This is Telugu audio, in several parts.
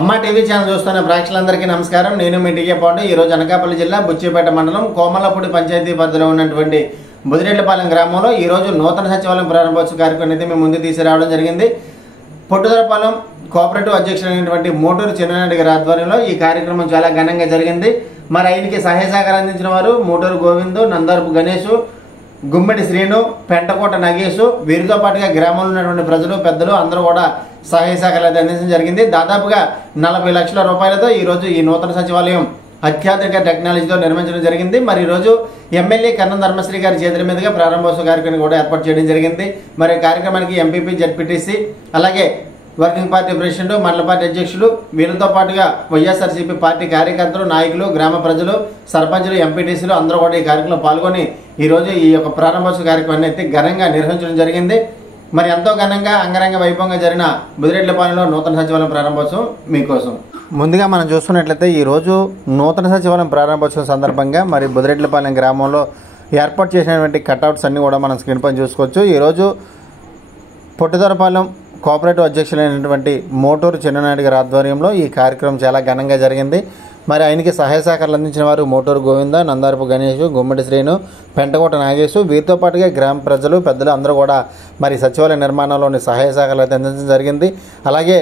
అమ్మ టీవీ ఛానల్ చూస్తున్న ప్రేక్షకులందరికీ నమస్కారం. నేను మీ టీకే పాండు. ఈరోజు అనకాపల్లి జిల్లా బుచ్చిపేట మండలం కోమలపూడి పంచాయతీ పరిధిలో ఉన్నటువంటి బుదిరెడ్లపాలెం గ్రామంలో ఈరోజు నూతన సచివాలయం ప్రారంభోత్సవ కార్యక్రమం అయితే మేము ముందు తీసుకురావడం జరిగింది. పొట్టుదరపాలెం కోఆపరేటివ్ అధ్యక్షుడైనటువంటి మోటూరు చిన్ననాయుడు గారి ఆధ్వర్యంలో ఈ కార్యక్రమం చాలా ఘనంగా జరిగింది. మరి ఆయనకి సహాయ సహకారం అందించిన వారు మోటూరు గోవిందు, నందరపు గణేష్, గుమ్మడి శ్రీను, పెంటకోట నగేష్, వీరితో పాటుగా గ్రామంలో ఉన్నటువంటి ప్రజలు, పెద్దలు అందరూ కూడా సహాయ సహకారాలు అందించడం జరిగింది. దాదాపుగా 40 లక్షల రూపాయలతో ఈరోజు ఈ నూతన సచివాలయం అత్యాధునిక టెక్నాలజీతో నిర్మించడం జరిగింది. మరి ఈరోజు ఎమ్మెల్యే కన్నం ధర్మశ్రీ గారి చేతుల మీదుగా ప్రారంభోత్సవ కార్యక్రమం కూడా ఏర్పాటు చేయడం జరిగింది. మరి కార్యక్రమానికి ఎంపీపీ, జెడ్పీటీసీ, అలాగే వర్కింగ్ పార్టీ ప్రెసిడెంట్, మండల పార్టీ అధ్యక్షులు, వీరితో పాటుగా వైఎస్ఆర్సీపీ పార్టీ కార్యకర్తలు, నాయకులు, గ్రామ ప్రజలు, సర్పంచులు, ఎంపీటీసీలు అందరూ కూడా ఈ కార్యక్రమంలో పాల్గొని ఈరోజు ఈ యొక్క ప్రారంభోత్సవ కార్యక్రమాన్ని అయితే ఘనంగా నిర్వహించడం జరిగింది. మరి ఎంతో ఘనంగా అంగరంగ వైభవంగా జరిగిన బుదిరెడ్లపాలెంలో నూతన సచివాలయం ప్రారంభోత్సవం మీకోసం. ముందుగా మనం చూసుకున్నట్లయితే ఈరోజు నూతన సచివాలయం ప్రారంభోత్సవం సందర్భంగా మరి బుదిరెడ్లపాలెం గ్రామంలో ఏర్పాటు చేసినటువంటి కట్అవుట్స్ అన్నీ కూడా మనం స్క్రీన్ పైన చూసుకోవచ్చు. ఈరోజు పొట్టుదరపాలెం కోఆపరేటివ్ అధ్యక్షులైనటువంటి మోటూరు చిన్ననాయుడు గారి ఆధ్వర్యంలో ఈ కార్యక్రమం చాలా ఘనంగా జరిగింది. మరి ఆయనకి సహాయ సహకారాలు అందించిన వారు మోటూరు గోవింద, నందారపు గణేష్, గుమ్మడి శ్రీను, పెంటకోట నాగేశ్, వీరితో పాటుగా గ్రామ ప్రజలు, పెద్దలు అందరూ కూడా మరి సచివాలయ నిర్మాణంలోని సహాయ సహకారాలు అయితే అందించడం జరిగింది. అలాగే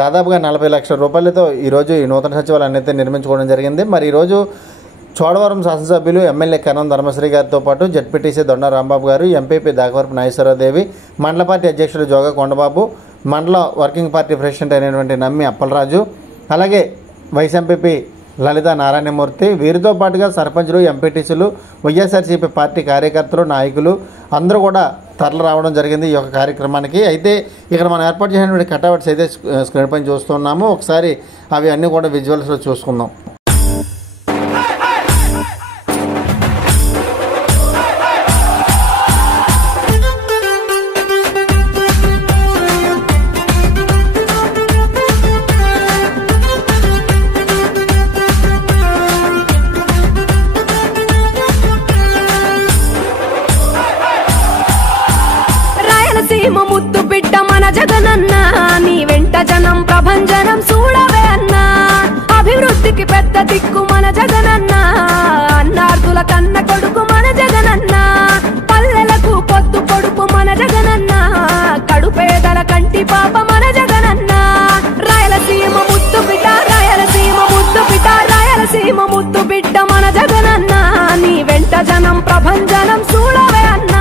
దాదాపుగా 40 లక్షల రూపాయలతో ఈరోజు ఈ నూతన సచివాలయాన్ని అయితే నిర్మించుకోవడం జరిగింది. మరి ఈరోజు చోడవరం శాసనసభ్యులు ఎమ్మెల్యే కన్నం ధర్మశ్రీ గారితో పాటు జెడ్పీటీసీ దొండ రాంబాబు గారు, ఎంపీపీ దాగవరపు నాగేశ్వరరావుదేవి, మండల పార్టీ అధ్యక్షుడు జోగ కొండబాబు, మండల వర్కింగ్ పార్టీ ప్రెసిడెంట్ అయినటువంటి నమ్మి అప్పలరాజు, అలాగే వైస్ ఎంపీపీ లలిత నారాయణమూర్తి, వీరితో పాటుగా సర్పంచులు, ఎంపీటీసీలు, వైఎస్ఆర్సీపీ పార్టీ కార్యకర్తలు, నాయకులు అందరూ కూడా తరలి రావడం జరిగింది ఈ యొక్క కార్యక్రమానికి. అయితే ఇక్కడ మనం ఏర్పాటు చేసినటువంటి కట్అవుట్స్ అయితే స్క్రీన్ పైన చూస్తున్నాము. ఒకసారి అవి అన్నీ కూడా విజువల్స్లో చూసుకుందాం. ముద్దు బిడ్డ మన జగనన్న, నీ వెంట జనం ప్రభంజనం చూడవే అన్నా. అభివృద్ధికి పెద్ద దిక్కు మన జగనన్న, అన్నార్థుల కన్న కొడుకు మన జగనన్న, పల్లెలకు పొద్దు పొడుపు మన జగనన్న, కడుపేదల కంటి పాప మన జగనన్న. రాయలసీమ ముద్దు బిడ్డ, రాయలసీమ ముద్దు బిడ్డ, రాయలసీమ ముద్దు బిడ్డ మన జగనన్న, నీ వెంట జనం ప్రభంజనం చూడవే అన్నా.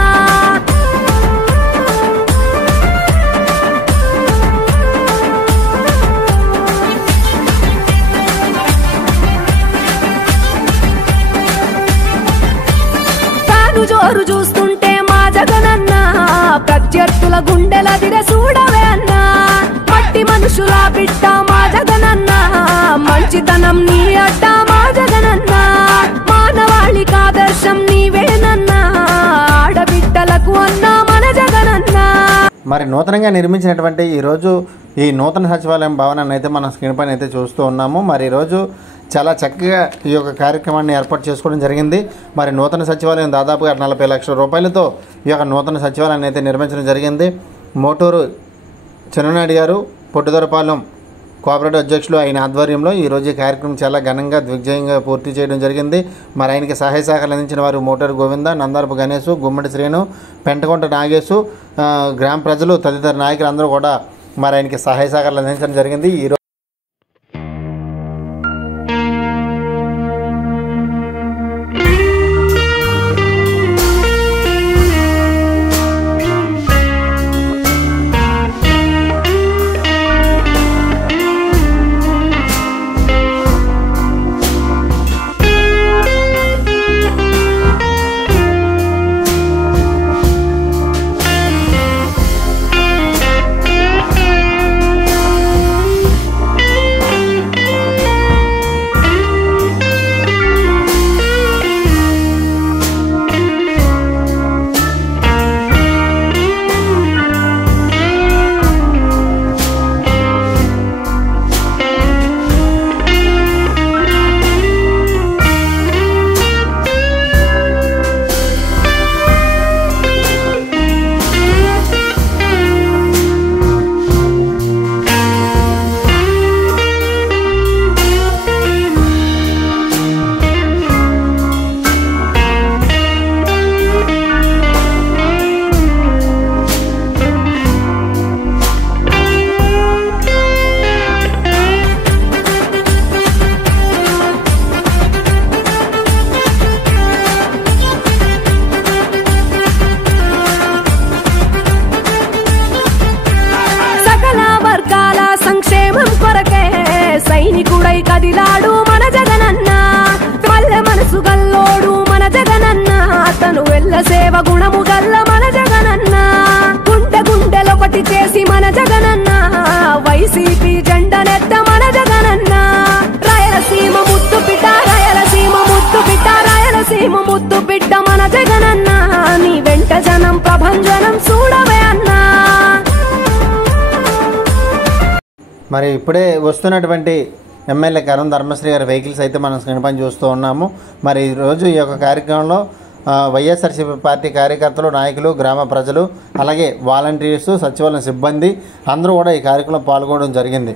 జోరు చూస్తుంటే మా జగనన్న, ప్రత్యర్థుల గుండెల దిర చూడవే అన్నా. మట్టి మనుషుల బిడ్డ మా జగనన్న, మంచితనం నీ అడ్డ మా జగనన్న, మానవాళికి ఆదర్శం నీవేనన్నా, ఆడబిడ్డలకు అన్నా మన జగనన్న. మరి నూతనంగా నిర్మించినటువంటి ఈరోజు ఈ నూతన సచివాలయం భవనాన్ని అయితే మనం స్క్రీన్ పైన అయితే చూస్తూ ఉన్నాము. మరి ఈరోజు చాలా చక్కగా ఈ యొక్క కార్యక్రమాన్ని ఏర్పాటు చేసుకోవడం జరిగింది. మరి నూతన సచివాలయం దాదాపుగా 40 లక్షల రూపాయలతో ఈ యొక్క నూతన సచివాలయాన్ని అయితే నిర్మించడం జరిగింది. మోటూరు చిన్ననాయుడు గారు పొట్టుదరపాలెం కోఆపరేటివ్ అధ్యక్షులు ఆయన ఆధ్వర్యంలో ఈరోజు ఈ కార్యక్రమం చాలా ఘనంగా దిగ్విజయంగా పూర్తి చేయడం జరిగింది. మరి ఆయనకి సహాయ సహకారాలు అందించిన వారు మోటూరు గోవింద, నందారపు గణేష్, గుమ్మడి శ్రీను, పెంటకోట నాగేశ్, గ్రామ ప్రజలు తదితర నాయకులు అందరూ కూడా మరి ఆయనకి సహాయ సహకారాలు అందించడం జరిగింది. ఈరోజు కొరకే సైనికుడై కదిలాడు మన జగనన్న పల్లె మనసు గల్లోడు మన జగనన్న అతను వెళ్ళ సేవ గుణము గల్ల మన జగనన్న గుండె గుండెలొకటి చేసి మన జగనన్న వైసీపీ జెండనెత్త మన జగనన్న రాయలసీమ ముద్దు బిడ్డ రాయలసీమ ముద్దు బిడ్డ రాయలసీమ ముద్దు బిడ్డ మన జగనన్న నీ వెంట జనం ప్రభంజనం చూడవే అన్నా. మరి ఇప్పుడే వస్తున్నటువంటి ఎమ్మెల్యే కరణం ధర్మశ్రీ గారి వెహికల్స్ అయితే మనం స్క్రీన్ పైన చూస్తూ ఉన్నాము. మరి ఈరోజు ఈ యొక్క కార్యక్రమంలో వైఎస్ఆర్సీపీ పార్టీ కార్యకర్తలు, నాయకులు, గ్రామ ప్రజలు, అలాగే వాలంటీర్స్, సచివాలయం సిబ్బంది అందరూ కూడా ఈ కార్యక్రమంలో పాల్గొనడం జరిగింది.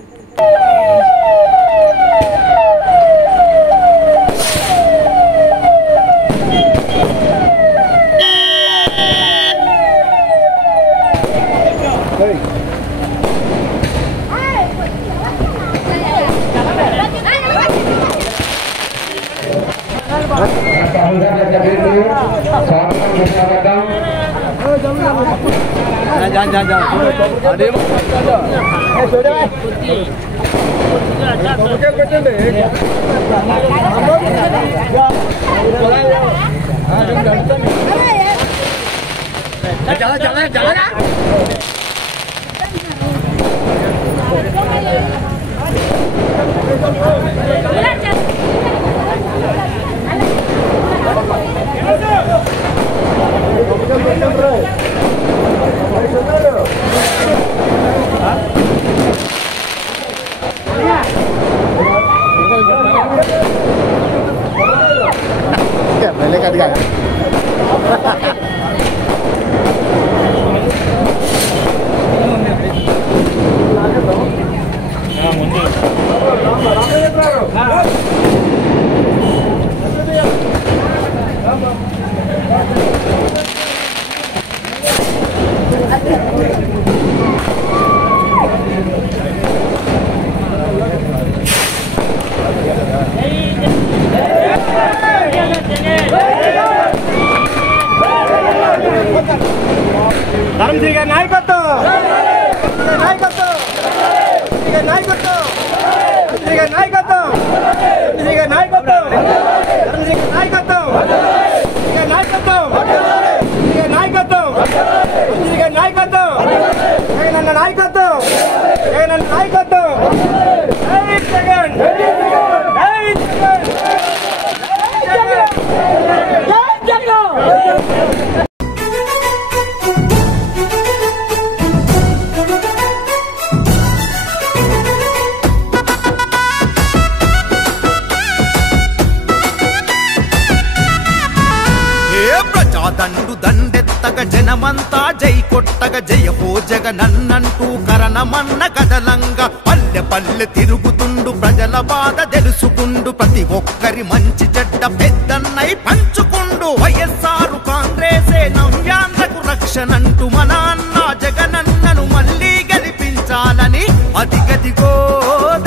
దండెత్తగ జనమంతా జై కొట్టగ జయ హో జగనన్నంటూ కరణమన్న కదలంగా పల్లె పల్లె తిరుగుతుండు ప్రజల బాధ తెలుసుకుండు ప్రతి ఒక్కరి మంచి చెడ్డ పెద్దన్నై పంచుకుండు వైఎస్ఆర్ కాంగ్రెసే నవ్యాంధ్రకు రక్షణంటూ మన అన్న జగనన్నను మళ్ళీ గెలిపించాలని అదిగదిగో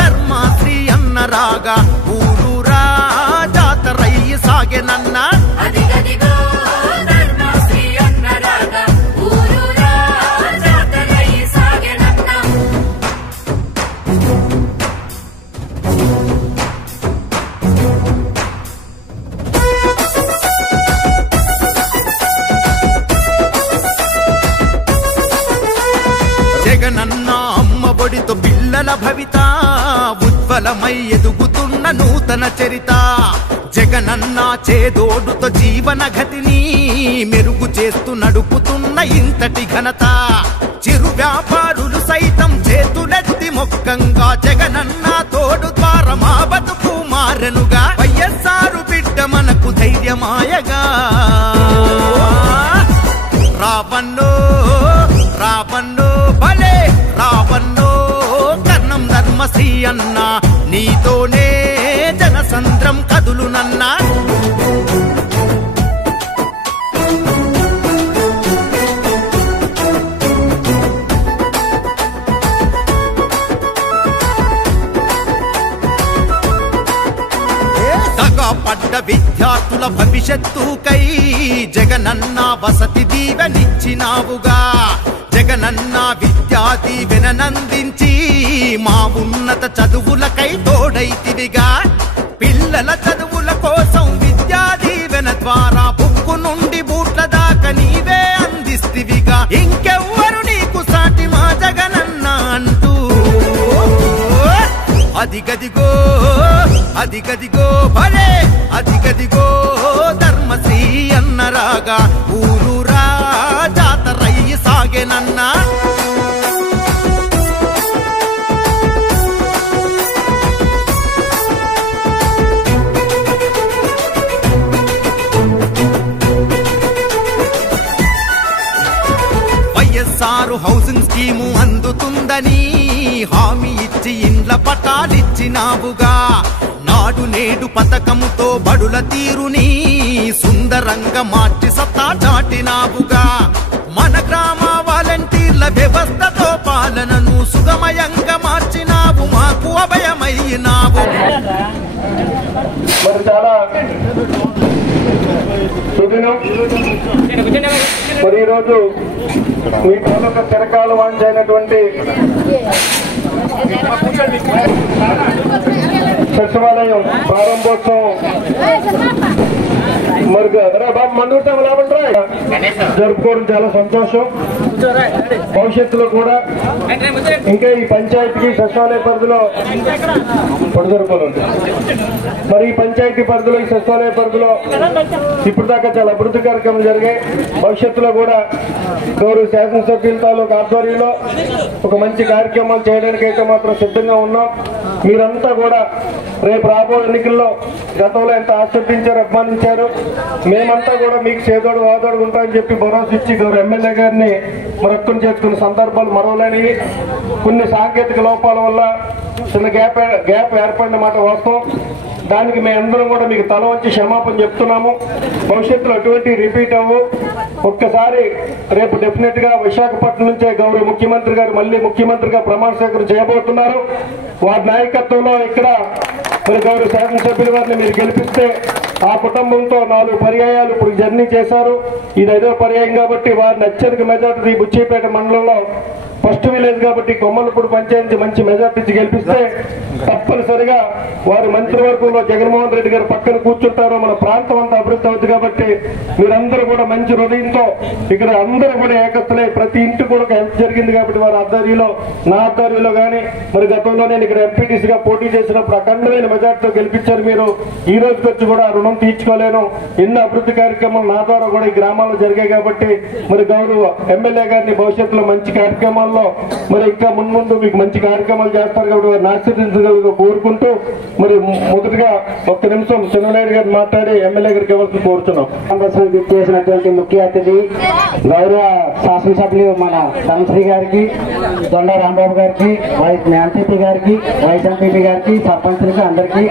ధర్మాశ్రీ అన్న రాగా ఊరూరా జాతరయ్యి సాగెనన్న జగనన్న అమ్మ ఒడితో పిల్లల భవిత ఉజ్వలమై ఎదుగుతున్న నూతన చరిత జగనన్న చేదోడుతో జీవన గతిని మెరుగు చేస్తూ నడుపుతున్న ఇంతటి ఘనత చిరు వ్యాపారులు సైతం చేతులెత్తి మొక్కంగా జగనన్న తోడు ద్వారా మా బతుకు మారెనుగా వైఎస్ఆర్ బిడ్డ మనకు ధైర్యమాయగా రావన్నో రావన్నో భలే రావన్నో కర్ణం ధర్మశ్రీ అన్న నీతోనే జనసంద్రం కదులునన్నా పడ్డ విద్యార్థుల భవిష్యత్తుకై జగనన్న వసతి దీవెనిచ్చినావుగా జగనన్న విద్యా దీవెనందించి మా ఉన్నత చదువులకై తోడైతివిగా పిల్లల చదువుల కోసం విద్యా దీవెన ద్వారా బుక్కు నుండి బూట్ల దాకా నీవే అందిస్తివిగా ఇంకెవ్వరు నీకు సాటి మా జగనన్న అంటూ అదిగదిగో అదిగదిగో భలే అదిగదిగో ధర్మశ్రీ అన్నరాగా ఊరూరా జాతరయ్యి సాగేనన్నా వైఎస్ఆర్ హౌసింగ్ స్కీము అందుతుందని హామీ ఇచ్చి ఇండ్ల పటాలిచ్చినావుగా నాడు నేడు పథకముతో బడుల తీరుని సుందరంగా మార్చి సత్తా చాటినావుగా మన గ్రామ వాలంటీర్ల వ్యవస్థతో పాలనను సుగమయంగా మార్చినావు మాకు అభయమైనావు మరి చాలా సుదినం మరి ఈరోజు మీ తాలూకా చిరకాల వాంఛైనటువంటి సచివాలయం ప్రారంభోత్సవం మరి బాబు మండుతాం లాభంట్రా జరుపుకోవడం చాలా సంతోషం. భవిష్యత్తులో కూడా ఇంకా ఈ పంచాయతీకి సచివాలయ పరిధిలో మరి ఈ పంచాయతీ పరిధిలో ఈ సచివాలయ పరిధిలో ఇప్పుడు దాకా చాలా అభివృద్ధి కార్యక్రమాలు జరిగాయి. భవిష్యత్తులో కూడా గౌరవ శాసనసభ్యుల తాలూకు ఆధ్వర్యంలో ఒక మంచి కార్యక్రమాలు చేయడానికి అయితే మాత్రం సిద్ధంగా ఉన్నాం. మీరంతా కూడా రేపు రాబోయే ఎన్నికల్లో గతంలో ఎంత ఆశీర్వదించారు, అభిమానించారు. మేమంతా కూడా మీకు చేదోడు వాదోడు ఉంటామని చెప్పి భరోసా ఇచ్చి గౌరవ ఎమ్మెల్యే గారిని మరొక్కం చేసుకున్న సందర్భాలు మరవలేనివి. కొన్ని సాంకేతిక లోపాల వల్ల చిన్న గ్యాప్ ఏర్పడిన మాట వాస్తవం. దానికి మేమందరం కూడా మీకు తల వంచి క్షమాపణ చెప్తున్నాము. భవిష్యత్తులో అటువంటి రిపీట్ అవ్వు. ఒక్కసారి రేపు డెఫినెట్ గా విశాఖపట్నం నుంచే గౌరవ ముఖ్యమంత్రి గారు మళ్ళీ ముఖ్యమంత్రిగా ప్రమాణ స్వీకారం చేయబోతున్నారు. వారి నాయకత్వంలో ఇక్కడ మరి గౌరవ శాసనసభ్యుల వారిని మీరు గెలిపిస్తే ఆ కుటుంబంతో 4 పర్యాయాలు ఇప్పుడు జర్నీ చేశారు. ఇది 5వ పర్యాయం కాబట్టి వారిని అత్యధిక మెజార్టీ బుచ్చిపేట మండలంలో ఫస్ట్ విలేజ్ కాబట్టి కొమ్మలపూడి పంచాయతీ మంచి మెజార్టీ గెలిపిస్తే తప్పనిసరిగా వారి మంత్రివర్గంలో జగన్మోహన్ రెడ్డి గారు పక్కన కూర్చుంటారు. మన ప్రాంతం అంతా అభివృద్ధి అవుతుంది కాబట్టి మీరందరూ కూడా మంచి హృదయంతో ఇక్కడ అందరూ కూడా ఏకస్తులే ప్రతి ఇంటి కూడా హెల్ప్ జరిగింది కాబట్టి వారి ఆధ్వర్యంలో నా ఆధ్వర్యంలో కానీ మరి గతంలో నేను ఇక్కడ ఎంపీటీసీగా పోటీ చేసినప్పుడు అఖండమైన మెజార్టీతో గెలిపించారు. మీరు ఈ రోజుకి వచ్చి కూడా రుణం తీర్చుకోలేను. ఎన్నో అభివృద్ధి కార్యక్రమాలు నా ద్వారా కూడా ఈ గ్రామాల్లో జరిగాయి కాబట్టి మరి గౌరవ ఎమ్మెల్యే గారిని భవిష్యత్తులో మంచి కార్యక్రమాల్లో మరి ఇంకా ముందు మీకు మంచి కార్యక్రమాలు చేస్తారు కాబట్టి వారిని ఆశీర్వదించగలుగు కోరుకుంటూ మరి మొదటిగా 1 నిమిషం చంద్రనాయుడు గారు మాట్లాడి ఎమ్మెల్యే గారికి ఇవ్వాల్సి కోరుతున్నాం. చేసినటువంటి ముఖ్య అతిథి గౌరవ శాసనసభ్యులు మన ధనశ్రీ గారికి, దొండ రాంబాబు గారికి, వైస్ ఎంపీపీ గారికి, వైస్ ఎంపీపీ గారికి, సర్పంచులకి అందరికీ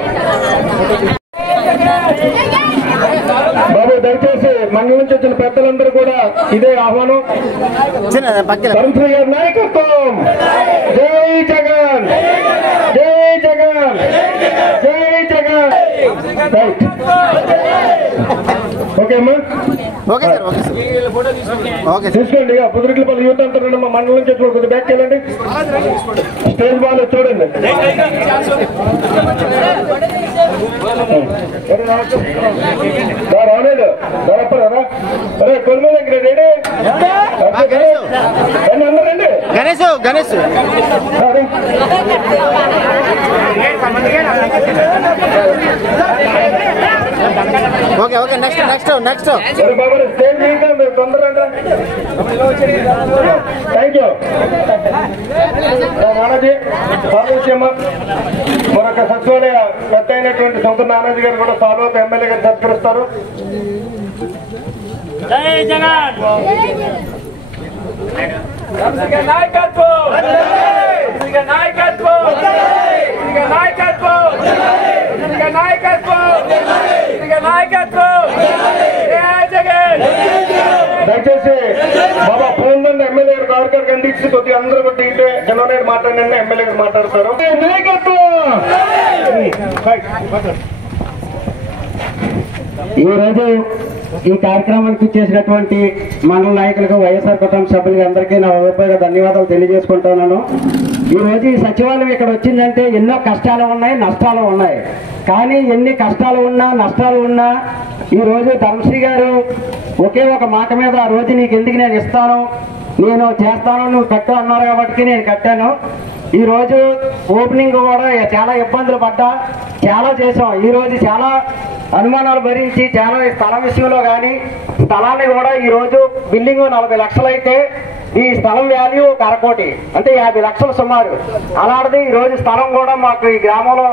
బాబు దయచేసి మండలం నుంచి వచ్చిన పెద్దలందరూ కూడా ఇదే ఆహ్వానం. ధనశ్రీ గారి నాయకత్వం. జై జగన్, జై జగన్, జై జగన్. ఓకే అమ్మా, తీసుకోండి. ఇక పుదురుట్లపల్లి యూత్ అంటారండి మా మండలం నుంచి వచ్చి కొద్దిగా బ్యాక్ వెళ్ళండి. స్టేజ్ బాల్ చూడండి. రాలేదు ధరప్పరా అరే కొలుమ దగ్గర రెడీ అందరండి. Ganesh Ganesh okay okay next next next బాబు స్టేజ్ మీకు తొందరగా. Thank you Nanaji. సాల్వచ్యమ్మ మరొక సచివాలయ పెద్ద అయినటువంటి శంకర్ నానాజీ గారు కూడా సాల్వత ఎమ్మెల్యే గారు సత్కరిస్తారు. జై జగన్ నాయకత్వం, నాయకత్వం, నాయకత్వం, నాయకత్వం, నాయకత్వం. జగన్ దయచేసి బాబా ఫోన్ నుండి ఎమ్మెల్యే గారు గవర్నర్ కండిక్స్ కొద్దిగా అందరూ కొద్ది ఇటే చంద్రబాబు మాట్లాడండి. ఎమ్మెల్యే గారు మాట్లాడతారు. నాయకత్వం ఈరోజు ఈ కార్యక్రమానికి ఇచ్చేసినటువంటి మండల నాయకులకు, వైఎస్ఆర్ కుటుంబ సభ్యులకి అందరికీ నా హృదయపూర్వక ధన్యవాదాలు తెలియజేసుకుంటున్నాను. ఈరోజు ఈ సచివాలయం ఇక్కడ వచ్చిందంటే ఎన్నో కష్టాలు ఉన్నాయి, నష్టాలు ఉన్నాయి. కానీ ఎన్ని కష్టాలు ఉన్నా, నష్టాలు ఉన్నా ఈరోజు ధర్మశ్రీ గారు ఒకే ఒక మాట మీద ఆ రోజు నీకు ఎందుకు నేను ఇస్తాను, నేను చేస్తాను, నువ్వు కట్టు అన్నారు కాబట్టి నేను కట్టాను. ఈరోజు ఓపెనింగ్ కూడా చాలా ఇబ్బందులు పడ్డా, చాలా చేసాం. ఈరోజు చాలా అనుమానాలు భరించి చాలా స్థలం విషయంలో కానీ, స్థలాన్ని కూడా ఈరోజు బిల్డింగ్ 40 లక్షలు అయితే ఈ స్థలం వాల్యూ 1/2 కోటి, అంటే 50 లక్షలు సుమారు. అలాంటిది ఈరోజు స్థలం కూడా మాకు ఈ గ్రామంలో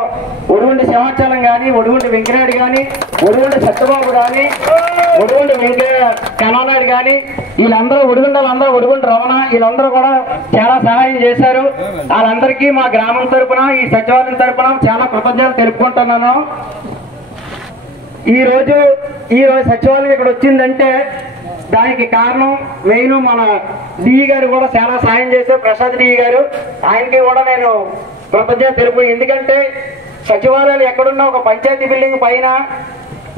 ఒడిగుండి సింహాచలం కానీ, ఒడిగుండి వెంకనాయుడు కానీ, ఒడిగుండి సత్యబాబు కానీ, ఒడిగుండి కనానాయుడు కానీ, వీళ్ళందరూ ఒడిగుండలందరూ, ఒడిగుండి రమణ, వీళ్ళందరూ కూడా చాలా సహాయం చేశారు. వాళ్ళందరికీ మా గ్రామం తరపున, ఈ సచివాలయం తరపున చాలా కృతజ్ఞతలు తెలుపుకుంటున్నాను. ఈ రోజు సచివాలయం ఇక్కడ వచ్చిందంటే దానికి కారణం మెయిన్ మన డిఈ గారు కూడా చాలా సాయం చేశారు, ప్రసాద్ డిఈ గారు. ఆయనకి కూడా నేను కృతజ్ఞత తెలుపు. ఎందుకంటే సచివాలయాలు ఎక్కడున్నా ఒక పంచాయతీ బిల్డింగ్ పైన,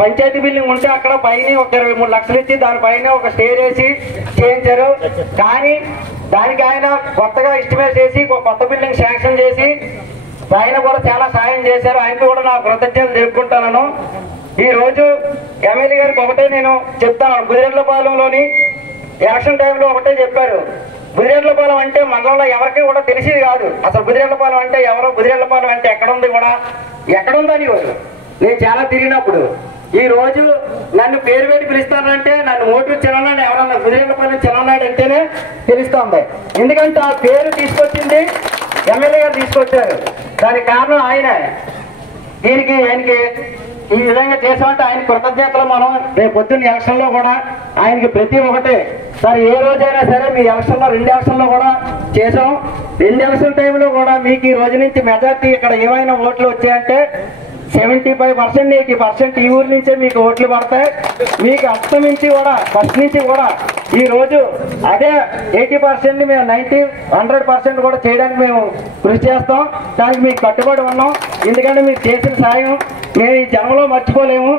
పంచాయతీ బిల్డింగ్ ఉంటే అక్కడ పైన ఒక 23 లక్షలు ఇచ్చి దానిపైన ఒక స్టేర్ వేసి చేయించారు. కానీ దానికి ఆయన కొత్తగా ఎస్టిమేట్ చేసి ఒక కొత్త బిల్డింగ్ శాంక్షన్ చేసి ఆయన కూడా చాలా సాయం చేశారు. ఆయనకి కూడా నా కృతజ్ఞతలు తెలుపుకుంటున్నాను. ఈ రోజు ఎమ్మెల్యే గారికి ఒకటే నేను చెప్తాను, బుదిరెడ్లపాలెంలోని ఎలక్షన్ టైంలో ఒకటే చెప్పారు, బుదిరెడ్లపాలెం అంటే మండలంలో ఎవరికి కూడా తెలిసేది కాదు. అసలు బుదిరెడ్లపాలెం అంటే ఎవరో, బుదిరెడ్లపాలెం అంటే ఎక్కడుంది కూడా, ఎక్కడుందని వారు నేను చాలా తిరిగినప్పుడు. ఈ రోజు నన్ను పేరు పెట్టి పిలుస్తానంటే నన్ను ఓటు చిన్ననాడు ఎవరన్నా బుదిరెడ్లపాలెం చిన్ననాడు అంటేనే తెలుస్తుంది. ఎందుకంటే ఆ పేరు తీసుకొచ్చింది ఎమ్మెల్యే గారు తీసుకొచ్చారు. దానికి కారణం ఆయన. ఆయనకి ఈ విధంగా చేసామంటే ఆయన కృతజ్ఞతలు మనం రేపు పొద్దున్న ఎలక్షన్ లో కూడా ఆయనకి ప్రతి ఒక్కటే సార్, ఏ రోజైనా సరే మీ ఎలక్షన్ లో 2 ఎలక్షన్లో కూడా చేసాం. 2 ఎలక్షన్ టైంలో కూడా మీకు ఈ రోజు నుంచి మెజార్టీ ఇక్కడ ఏమైనా ఓట్లు వచ్చాయంటే 75%, 80% ఈ ఊరి నుంచే మీకు ఓట్లు పడతాయి. మీకు అస్తం నుంచి కూడా ఫస్ట్ నుంచి కూడా ఈ రోజు అదే 80% మేము 100% కూడా చేయడానికి మేము కృషి చేస్తాం. దానికి మీకు కట్టుబడి ఉన్నాం. ఎందుకంటే మీరు చేసిన సాయం మేము ఈ జన్మలో మర్చిపోలేము.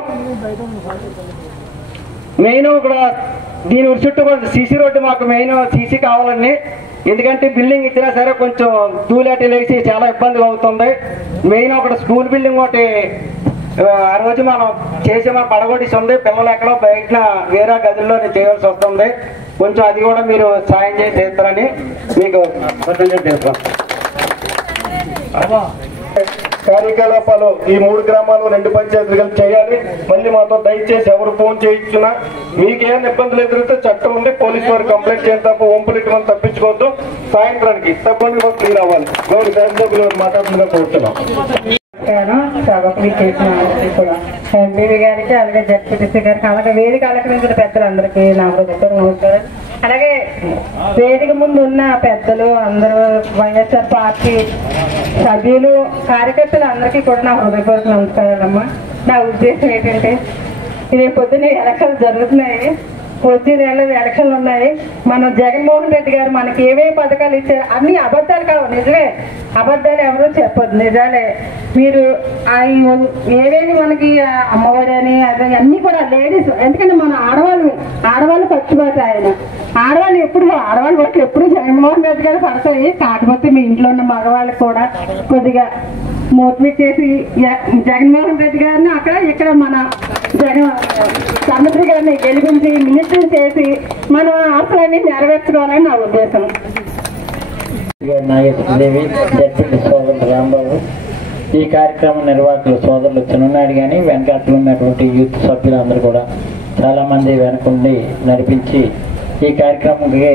మెయిన్ కూడా దీని చుట్టూ కూడా సీసీ రోడ్డు మాకు మెయిన్ సీసీ కావాలండి. ఎందుకంటే బిల్డింగ్ ఇచ్చినా సరే కొంచెం టూలెట్ వేసి చాలా ఇబ్బందిగా అవుతుంది. మెయిన్ ఒకటి స్కూల్ బిల్డింగ్ ఒకటి ఆ రోజు మనం చేసిన పడగొట్టేసి ఉంది. పిల్లలు ఎక్కడో బయట వేరే గదుల్లో చేయాల్సి వస్తుంది. కొంచెం అది కూడా మీరు సాయం చేసి చేస్తారని మీకు తెలుసు. కార్యకలాపాలు ఈ 3 గ్రామాలు 2 పంచాయతీలు కలిసి చేయాలి. మళ్ళీ మాతో దయచేసి ఎవరు ఫోన్ చేయించున్నా మీకేమైనా ఇబ్బందులు ఎదురైతే చట్టం ఉంది, పోలీసు వారు కంప్లైంట్ చేయండి తప్ప ఓంపులిటి మనం తప్పించుకోవద్దు. సాయంత్రానికి తప్పని క్లియర్ అవ్వాలి. గౌరవ శాసనసభ్యులు మాట్లాడుతుందిగా కోరుతున్నాం. సభకు చేసిన కూడా ఎంపీ గారికి, అలాగే జడ్పీటీసీ గారికి, అలాగే వేదిక అలంకరించిన పెద్దలందరికీ నా హృదయపూర్వక నమస్కారం. అలాగే వేదిక ముందు ఉన్న పెద్దలు అందరూ, వైఎస్ఆర్ పార్టీ సభ్యులు, కార్యకర్తలు అందరికీ కూడా నా హృదయపూర్వక నమస్కారాలమ్మా. నా ఉద్దేశం ఏంటంటే ఇది పొద్దున్న ఎలక్షన్లు జరుగుతున్నాయి, వచ్చే నెలలో ఎలక్షన్లు ఉన్నాయి. మనం జగన్మోహన్ రెడ్డి గారు మనకి ఏమేమి పథకాలు ఇచ్చారు అన్ని అబద్ధాలు కావు, నిజమే. అబద్ధాలు ఎవరూ చెప్పొద్దు, నిజాలే. మీరు ఏవేవి మనకి అమ్మఒడి అని అన్నీ కూడా లేడీస్, ఎందుకంటే మన ఆడవాళ్ళు ఖర్చు పడతాయి. ఆయన ఆడవాళ్ళు ఓట్లు ఎప్పుడు జగన్మోహన్ రెడ్డి గారు పడతాయి. కాకపోతే మీ ఇంట్లో ఉన్న మగవాళ్ళకి కూడా కొద్దిగా మోటివేట్ చేసి జగన్మోహన్ రెడ్డి గారిని అక్కడ ఇక్కడ మన ధర్మశ్రీ గారిని గెలిపించి మినిస్టర్ చేసి మన ఆశలన్నీ నెరవేర్చుకోవాలని నా ఉద్దేశం. నాగేశ్వరదేవి, జడ్పీ సోదరులు రాంబాబు, ఈ కార్యక్రమం నిర్వాహకులు సోదరులు చిన్ననాయుడు కానీ వెనకాతలు ఉన్నటువంటి యూత్ సభ్యులందరూ కూడా చాలామంది వెనకుండి నడిపించి ఈ కార్యక్రమంకి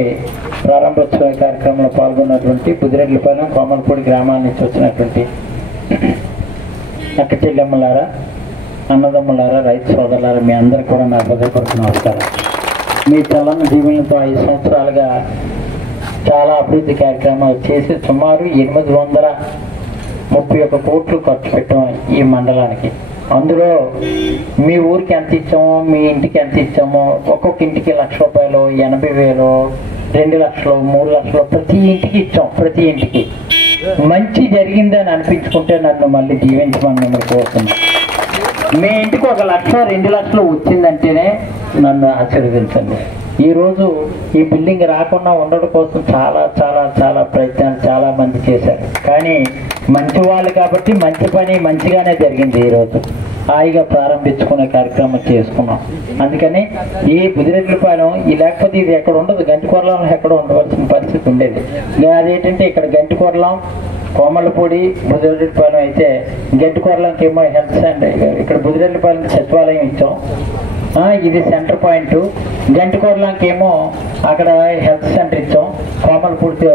ప్రారంభోత్సవ కార్యక్రమంలో పాల్గొన్నటువంటి బుదిరెడ్లపాలెం, కోమలపూడి గ్రామాల నుంచి వచ్చినటువంటి అక్క చెల్లెమ్మలారా, అన్నదమ్ములారా, రైతు సోదరులారా, మీ అందరికీ కూడా నా హృదయపూర్వక నమస్కారం. మీ చల్లని దీవెనలతో 5 సంవత్సరాలుగా చాలా అభివృద్ధి కార్యక్రమాలు చేసి సుమారు 831 కోట్లు ఖర్చు పెట్టాం ఈ మండలానికి. అందులో మీ ఊరికి ఎంత ఇచ్చామో, మీ ఇంటికి ఎంత ఇచ్చామో, ఒక్కొక్క ఇంటికి ₹1,00,000, 80,000, 2 లక్షలు, 3 లక్షలు ప్రతి ఇంటికి ఇచ్చాం. ప్రతి ఇంటికి మంచి జరిగిందని అనిపించుకుంటే నన్ను మళ్ళీ దీవించమని మిమ్మల్ని కోరుతున్నాను. మీ ఇంటికి 1 లక్ష 2 లక్షలు వచ్చిందంటేనే నన్ను ఆశీర్వదించండి. ఈరోజు ఈ బిల్డింగ్ రాకుండా ఉండడం కోసం చాలా చాలా చాలా ప్రయత్నాలు చాలా మంది చేశారు. కానీ మంచి వాళ్ళు కాబట్టి మంచి పని మంచిగానే జరిగింది. ఈరోజు హాయిగా ప్రారంభించుకునే కార్యక్రమం చేసుకున్నాం. అందుకని ఈ బుదిరెడ్లపాలెం ఈ లేకపోతే ఇది ఎక్కడ ఉండదు, గంటికొరలంలో ఎక్కడ ఉండవలసిన పరిస్థితి ఉండేది. అదేంటంటే ఇక్కడ గంటికొరలం కోమలపూడి బుదిరెడ్లపాలెం అయితే గంటికొరలంకి ఏమో హెల్త్ సెంటర్, ఇక్కడ బుదిరెడ్లపాలెం సచివాలయం ఇచ్చాం. ఇది సెంటర్ పాయింట్. గంటికొరలంకి ఏమో అక్కడ హెల్త్ సెంటర్ ఇచ్చాం. కోమలపూడి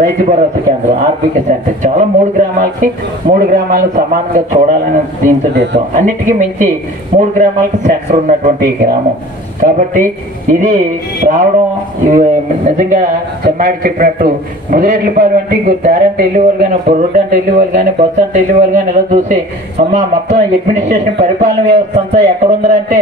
రైతు భరోసా కేంద్రం ఆర్బీకే సెంటర్ చాలా 3 గ్రామాలకి 3 గ్రామాలను సమానంగా చూడాలని దీంతో చేస్తాం. అన్నిటికీ మించి 3 గ్రామాలకు సెంటర్ ఉన్నటువంటి ఈ గ్రామం కాబట్టి ఇది రావడం నిజంగా చెమ్మాడి చెప్పినట్టు బుదిరెడ్లపాలెం అంటే దారంటే వెళ్ళేవాళ్ళు కానీ రోడ్డు అంటే వెళ్ళేవాళ్ళు కానీ బస్సు అంటే వెళ్ళేవాళ్ళు కానీ ఇలా చూసి అమ్మ మొత్తం అడ్మినిస్ట్రేషన్ పరిపాలన వ్యవస్థ అంతా ఎక్కడ ఉందంటే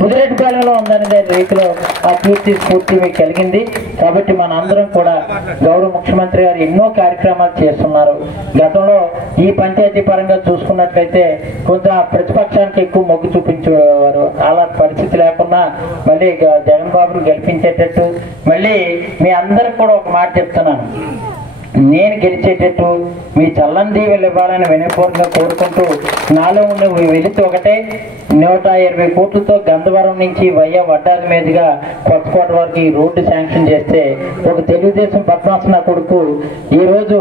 బుదిరెడ్లపాలెంలో ఉందనే రీతిలో ఆ కీర్తి స్ఫూర్తి మీకు కలిగింది. కాబట్టి మన అందరం కూడా గౌరవ ముఖ్యమంత్రి గారు ఎన్నో కార్యక్రమాలు చేస్తున్నారు. గతంలో ఈ పంచాయతీ పరంగా చూసుకున్నట్లయితే కొంత ప్రతిపక్షానికి ఎక్కువ మొగ్గు చూపించేవారు. అలా పరిస్థితి లేకుండా మళ్ళీ జగన్ బాబును గెలిపించేటట్టు మళ్ళీ మీ అందరికి కూడా ఒక మాట చెప్తున్నాను, నేను గెలిచేటట్టు మీ చల్లని దీవెలు ఇవ్వాలని వినయపూర్వకంగా కోరుకుంటూ నాలో ఉన్న వెలితి ఒకటే 120 కోట్లతో గంధవరం నుంచి వయ్య వడ్డాది మీదుగా కొత్తకోట వరకు ఈ రోడ్డు శాంక్షన్ చేస్తే ఒక తెలుగుదేశం పద్మాసన కొడుకు ఈరోజు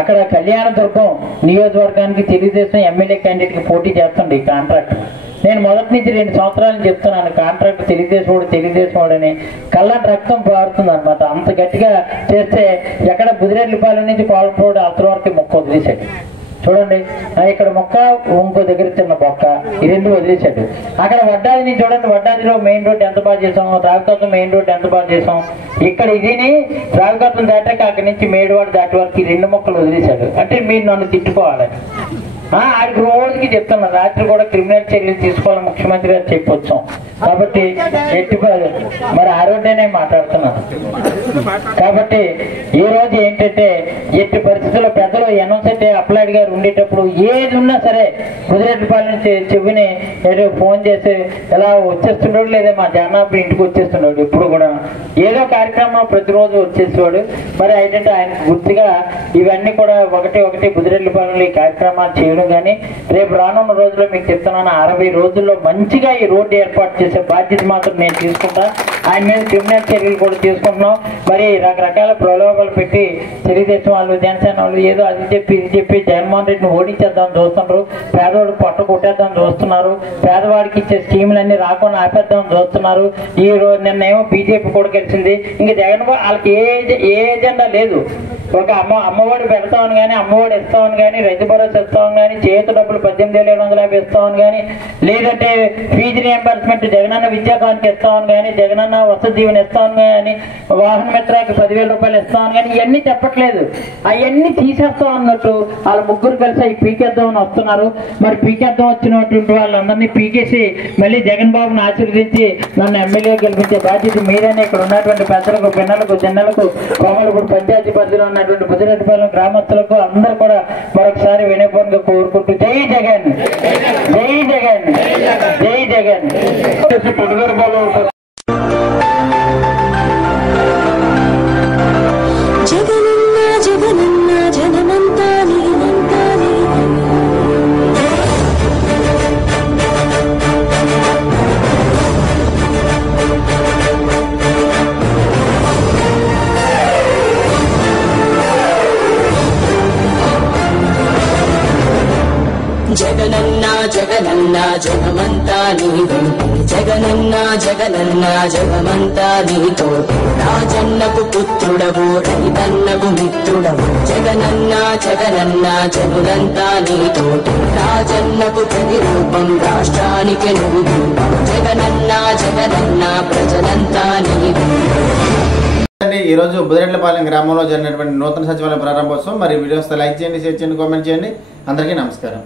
అక్కడ కళ్యాణదుర్గం నియోజకవర్గానికి తెలుగుదేశం ఎమ్మెల్యే క్యాండిడేట్కి పోటీ చేస్తుంది ఈ కాంట్రాక్ట్. నేను మొదటి నుంచి 2 సంవత్సరాలు చెప్తున్నాను కాంట్రాక్ట్ తెలుగుదేశం వాడని కళ్ళ రక్తం పారుతుంది అనమాట. అంత గట్టిగా చేస్తే ఎక్కడ బుదిరెడ్లపాలెం నుంచి కోలపూడి అవతల వరకు మొక్క వదిలేశాడు. చూడండి ఇక్కడ మొక్క ఇంకో దగ్గర చిన్న బొక్క ఈ 2 వదిలేశాడు. అక్కడ వడ్డాదిని చూడండి, వడ్డాదిలో మెయిన్ రోడ్ ఎంత బాగా చేసాం, రావితోటం మెయిన్ రోడ్ ఎంత బాగా చేసాం. ఇక్కడ ఇదిని రావితోటం దాటాక అక్కడి నుంచి మేడివాడు దాటి వరకు 2 మొక్కలు వదిలేశాడు. అంటే మీరు నన్ను తిట్టుకోవాలి. ఆడికి రోజుకి చెప్తున్నా రాత్రి కూడా క్రిమినల్ చర్యలు తీసుకోవాలని ముఖ్యమంత్రి గారు చెప్పొచ్చాం. కాబట్టి మరి ఆ రోడ్డేనే మాట్లాడుతున్నాను. కాబట్టి ఈ రోజు ఏంటంటే ఎట్టి పరిస్థితుల్లో పెద్దలు ఎన్ఓసెట్టి అప్లైడ్ గారు ఉండేటప్పుడు ఏది ఉన్నా సరే బుదిరెడ్లపాలెం చెవిని ఫోన్ చేసి ఎలా వచ్చేస్తున్నాడు, లేదా మా జగన్నాథ్ ఇంటికి వచ్చేస్తున్నాడు. ఇప్పుడు కూడా ఏదో కార్యక్రమం ప్రతిరోజు వచ్చేసేవాడు. మరి ఏంటంటే ఆయన గుర్తుగా ఇవన్నీ కూడా ఒకటి బుదిరెడ్లపాలెంలో ఈ కార్యక్రమాలు చేయడం కానీ రేపు రానున్న రోజుల్లో మీకు చెప్తున్నాను 60 రోజుల్లో మంచిగా ఈ రోడ్డు ఏర్పాటు చేసే బాధ్యత మాత్రం నేను తీసుకుంటా. ఆయన మీద క్రిమినల్ చర్యలు కూడా తీసుకుంటున్నాం. మరి రకరకాల ప్రలోభాలు పెట్టి తెలుగుదేశం వాళ్ళు జనసేన వాళ్ళు ఏదో అది చెప్పి ఇది చెప్పి జగన్మోహన్ రెడ్డిని ఓడించేద్దామని చూస్తున్నారు. పేదవాడు పొట్ట కొట్టేద్దామని చూస్తున్నారు. పేదవాడికి ఇచ్చే స్కీములన్నీ రాకుండా ఆపేద్దామని చూస్తున్నారు. ఈ రోజు నిన్నేమో బీజేపీ కూడా గెలిచింది. ఇంకా జగన్ వాళ్ళకి ఏ ఎజెండా లేదు. ఒక అమ్మఒడి పెడతామని కానీ అమ్మఒడి ఇస్తామని కానీ రైతు భరోసా ఇస్తామని కానీ చేతి డబ్బులు 18,750 ఇస్తామని కానీ లేదంటే ఫీజు రియంబర్స్మెంట్ జగనన్న విద్యాకానికి ఇస్తామని కానీ జగనన్న వసతి దీవెన ఇస్తామని కానీ వాహన మిత్రాకి 10,000 రూపాయలు ఇస్తామని కానీ ఇవన్నీ చెప్పట్లేదు. అవన్నీ తీసేస్తాం అన్నట్టు వాళ్ళ ముగ్గురు కలిసి అవి పీకేద్దామని వస్తున్నారు. మరి పీకేద్దాం వచ్చినటువంటి వాళ్ళందరినీ పీకేసి మళ్ళీ జగన్ బాబుని ఆశీర్వదించి నన్ను ఎమ్మెల్యే గెలిపించే బాధ్యత మీరైనా ఇక్కడ ఉన్నటువంటి పెద్దలకు పిన్నలకు చిన్నలకు కోమలపూడి పంచాయతీ పరిధిలో ఉన్నటువంటి బుదిరెడ్లపాలెం గ్రామస్తులకు అందరూ కూడా మరొకసారి వినయపూర్వకంగా కోరుకుంటూ జై జగన్ జై జగన్ జై జగన్. జగనన్న జగనన్న జగమంతా నీవంతా జగనన్న జగనన్న జగమంతా నీవే జగనన్న జగనన్న జగమంతా నీతో రాజన్నకు పుత్రుడవు రైతన్నకు మిత్రుడవు జగనన్న జగనన్న జగులంతా నీతో రాజన్నకు ప్రతిరూపం రాష్ట్రానికి నువ్వు జగనన్న జగనన్న ప్రజలంతా నీవే. ఈ రోజు బుదిరెడ్లపాలెం గ్రామంలో జరిగినటువంటి నూతన సచివాలయం ప్రారంభోత్సవం. మరి వీడియోస్ లైక్ చేయండి, షేర్ చేయండి, కామెంట్ చేయండి. అందరికీ నమస్కారం.